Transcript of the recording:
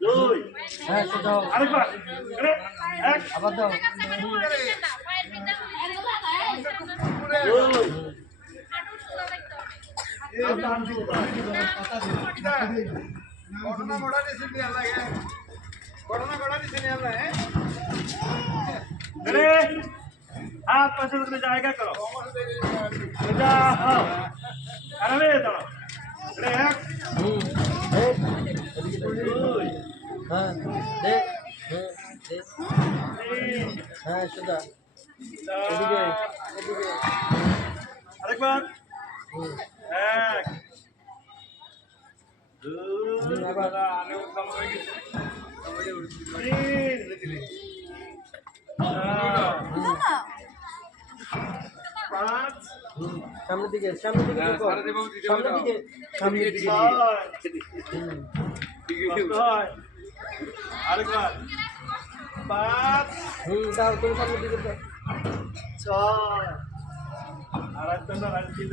দুই হ্যাঁ সেটা আরেকবার এক আবার দাও দুই ঘটনা ঘটা দিয়েছেন নিয়ে লাগে ঘটনা ঘটা দিয়েছেন নিয়ে লাগে রে হাত পাশে তুমি জায়গা করো সোজা হও আরামে দাও রে এক দুই হ্যাঁ দে দে তিন হ্যাঁ সেটা এদিকে এদিকে আরেকবার হুম এক দুই আবার তিন চার পাঁচ সামনের দিকে ঢুকো। সামনের দিকে ছয় হুম কষ্ট হয় আরেকবার পাঁচ দাও তুমি সামনের দিকে দাও ছয় আর একটা রাজনীতি